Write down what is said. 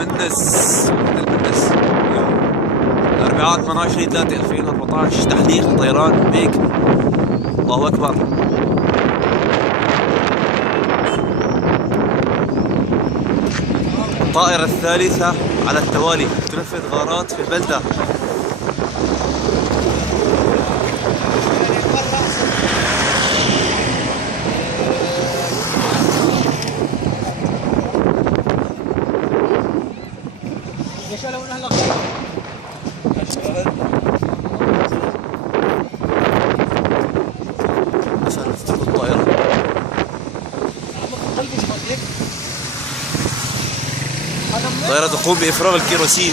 المنس الأربعاء 28/3/2014 تحليق طيران ميك. الله أكبر. الطائرة الثالثة على التوالي تنفذ غارات في البلدة. الطائرة تقوم بإفراغ الكيروسين